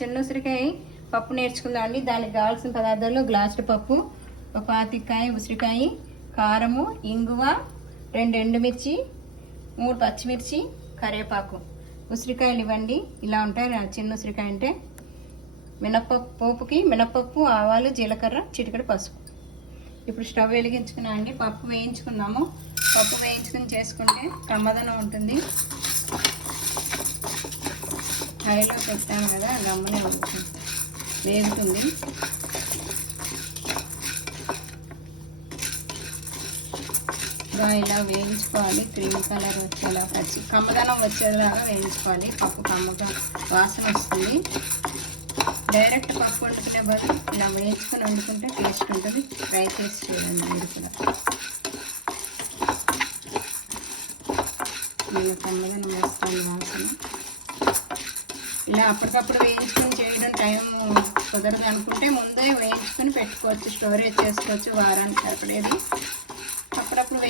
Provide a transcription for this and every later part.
చిన్న ఉసిరికాయ పప్పు నేర్చుకుందాం అండి. దానికి కావాల్సిన పదార్థాలు గ్లాసుడు పప్పు, ఒక పాతికాయ ఉసిరికాయ, కారము, ఇంగువ, 2 ఎండుమిర్చి, 3 పచ్చిమిర్చి, కరివేపాకు. ఉసిరికాయలు ఇవ్వండి, ఇలా ఉంటాయి చిన్న ఉసిరికాయ అంటే. మినప్పప్పు పోపుకి మినప్పప్పు, ఆవాలు, జీలకర్ర, చిటికెడు పసుపు. ఇప్పుడు స్టవ్ వెలిగించుకున్నా అండి. పప్పు వేయించుకుందాము. పప్పు వేయించుకుని చేసుకుంటే కమ్మదనం ఉంటుంది. హైలో పెట్టాము కదా, గమ్మునే ఉంటుంది, వేగుతుంది. ఇలా వేయించుకోవాలి. క్రీమ్ కలర్ వచ్చేలా, కమ్మదనం వచ్చేలాగా వేయించుకోవాలి. పప్పు కమ్మగా వాసన వస్తుంది. డైరెక్ట్ పప్పు వండుకునే బదులు ఇలా వేయించుకొని వండుకుంటే టేస్ట్ ఉంటుంది. ట్రై చేసి చూడండి మీరు కూడా. నేను కమ్మదనం వేస్తాను వాసన. ఇలా అప్పటికప్పుడు వేయించుకొని చేయడం టైం కుదరదు అనుకుంటే ముందే వేయించుకొని పెట్టుకోవచ్చు, స్టోరేజ్ చేసుకోవచ్చు వారానికి సరిపడేది. అప్పుడప్పుడు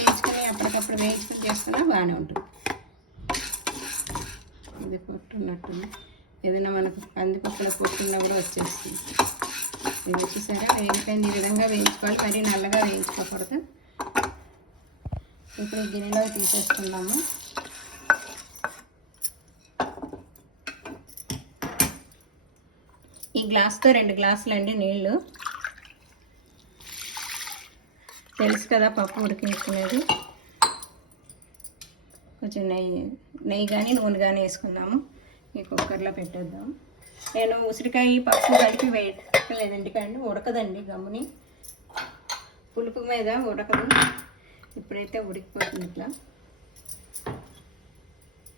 వేయించుకొని చేసుకున్నా బాగానే ఉంటుంది. ఇది పొట్టున్నట్టుంది, ఏదైనా మనకు కందిపప్పుల పొట్టున్నా కూడా వచ్చేస్తుంది. ఇది వచ్చేసరి వేగిపోయింది. ఈ విధంగా వేయించుకోవాలి, మరీ నల్లగా వేయించుకోకూడదు. ఇప్పుడు గిన్నెలో తీసేసుకుందాము. ఈ గ్లాస్తో 2 గ్లాసులు అండి నీళ్ళు. తెలుసు కదా పప్పు ఉడికించుకునేది. కొంచెం నెయ్యి కానీ నూనె కానీ వేసుకుందాము. ఈ కుక్కర్లో పెట్టేద్దాం. నేను ఉసిరికాయ పప్పు కలిపి వేయట్లేదు, ఎందుకంటే ఉడకదండి గమ్ముని, పులుపు మీద ఉడకదు. ఇప్పుడైతే ఉడికిపోతుంది. ఇట్లా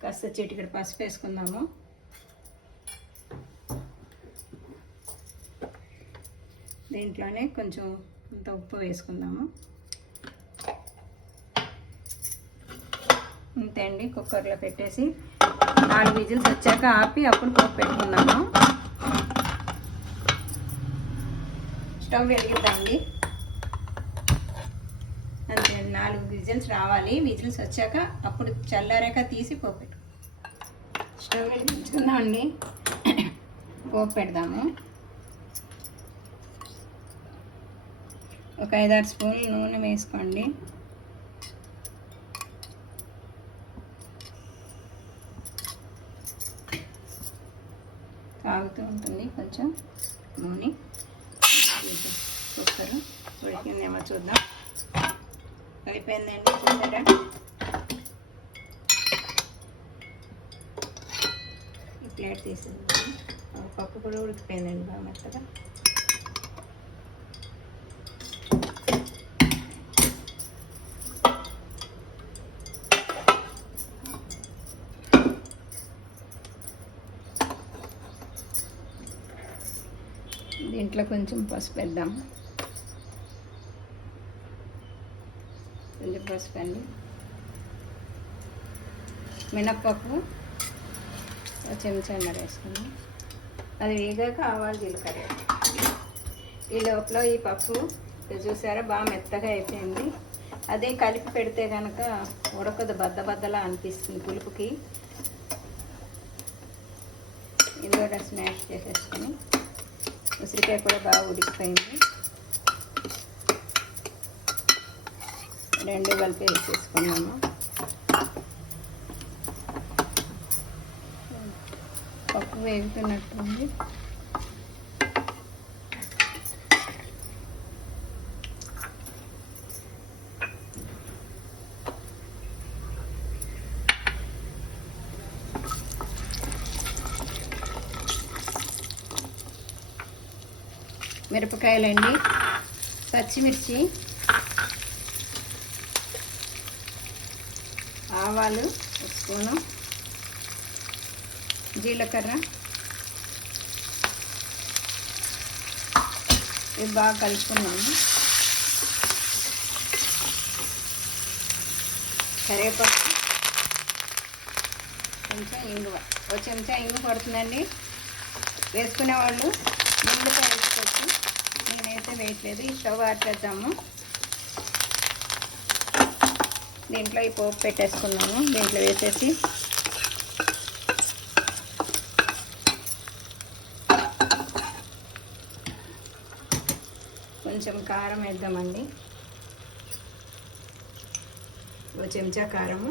కాస్త చిటికెడు పసుపు వేసుకుందాము. దీంట్లోనే కొంచెం అంత ఉప్పు వేసుకుందాము. అంతే అండి. కుక్కర్లో పెట్టేసి 4 విజిల్స్ వచ్చాక ఆపి అప్పుడు పోపు పెట్టుకుందాము. స్టవ్ వెలిగిద్దామండి. అంతే, 4 విజిల్స్ రావాలి. విజిల్స్ వచ్చాక అప్పుడు చల్లారాక తీసి పోపు పెట్టు. స్టవ్ వెలిగించుకుందామండి. పోపు పెడదాము. ఒక 5-6 స్పూన్లు నూనె వేసుకోండి. తాగుతూ ఉంటుంది కొంచెం నూనె. కుక్కర్ ఉడికిందేమో చూద్దాం. అయిపోయిందండి, చూసారా? ఈ ప్లేట్ తీసేద్దాం. పప్పు కూడా ఉడికిపోయిందండి బాగా మెత్తగా. దీంట్లో కొంచెం పసుపు వేద్దాం. కొంచెం పసుపు అండి. మినప్పప్పు చెంచా వేసుకుందాం. అది వేగాక ఆవాలు, జీలకర్ర. ఈ లోపల ఈ పప్పు చూసారా బాగా మెత్తగా అయిపోయింది. అదే కలిపి పెడితే కనుక ఉడకదు, బద్దలా అనిపిస్తుంది పులుపుకి. ఇది కూడా స్మాష్ చేసేసుకొని, ఉసిరికాయ కూడా బాగా ఉడికిపోయింది. 2 కలిపి వేసేసుకున్నాము. పప్పు వేగుతున్నట్టుంది. మిరపకాయలండి, పచ్చిమిర్చి, ఆవాలు 1 స్పూను, జీలకర్ర. ఇవి బాగా కలుపుకున్నాము. కరివేపాకు, కొంచెం ఇంగువ. 1 చెంచా ఇంగువ పడుతుందండి. వేసుకునేవాళ్ళు ముందుగా వేసుకోవచ్చు, నేనైతే వేయట్లేదు. ఈ స్టవ్ ఆఫ్ చేద్దాము. దీంట్లో ఈ పోపు పెట్టేసుకున్నాము. దీంట్లో వేసేసి కొంచెం కారం వేద్దామండి, ఒక చెంచా కారము.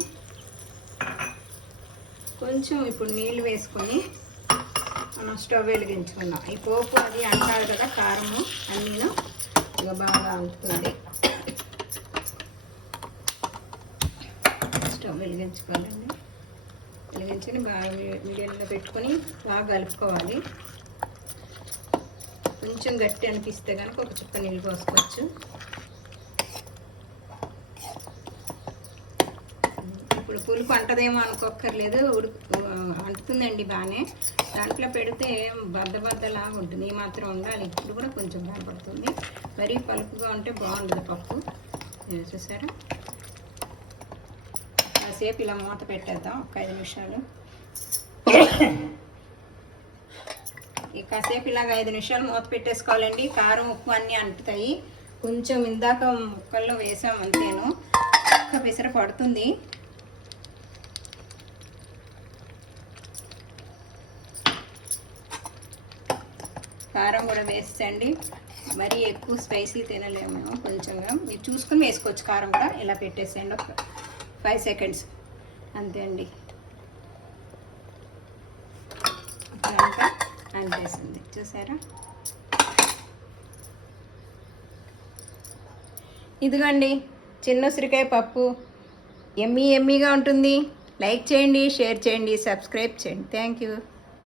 కొంచెం ఇప్పుడు నీళ్ళు వేసుకొని మనం స్టవ్ వెలిగించుకున్నాం. ఈ పోపు అది అంటారు కదా, కారము అన్నీను ఇక బాగా ఉంటుంది. స్టవ్ వెలిగించుకోవాలండి. వెలిగించుకొని బాగా మీడియంలో పెట్టుకొని బాగా కలుపుకోవాలి. కొంచెం గట్టి అనిపిస్తే కనుక ఒక చుక్క నీళ్ళు పోసుకోవచ్చు. ఇప్పుడు పులుపు అంటదేమో అనుకోక్కర్లేదు, అంటుతుందండి బాగానే. దాంట్లో పెడితే బద్దలాగా ఉంటుంది, ఈ మాత్రం ఉండాలి. ఇప్పుడు కూడా కొంచెం కనపడుతుంది. మరీ పలుపుగా ఉంటే బాగుండదు పప్పు. చూసారా, కాసేపు ఇలా మూత పెట్టేద్దాం, ఒక 5 నిమిషాలు. కాసేపు ఇలాగ 5 నిమిషాలు మూత పెట్టేసుకోవాలండి. కారం ఉప్పు అన్నీ అంటుతాయి. కొంచెం ఇందాక ముక్కల్లో వేసాం అంతేను, ఒక్క పిసర పడుతుంది. కారం కూడా వేసేయండి. మరీ ఎక్కువ స్పైసీ తినలేము, కొంచెంగా మీరు చూసుకొని వేసుకోవచ్చు. కారం కూడా ఇలా పెట్టేసేయండి, ఒక 5 సెకండ్స్ అంతే అండి. అనిపిస్తుంది చూసారా. ఇదిగోండి చిన్న ఉసిరికాయ పప్పు, ఎమ్మీగా ఉంటుంది. లైక్ చేయండి, షేర్ చేయండి, సబ్స్క్రైబ్ చేయండి. Thank you.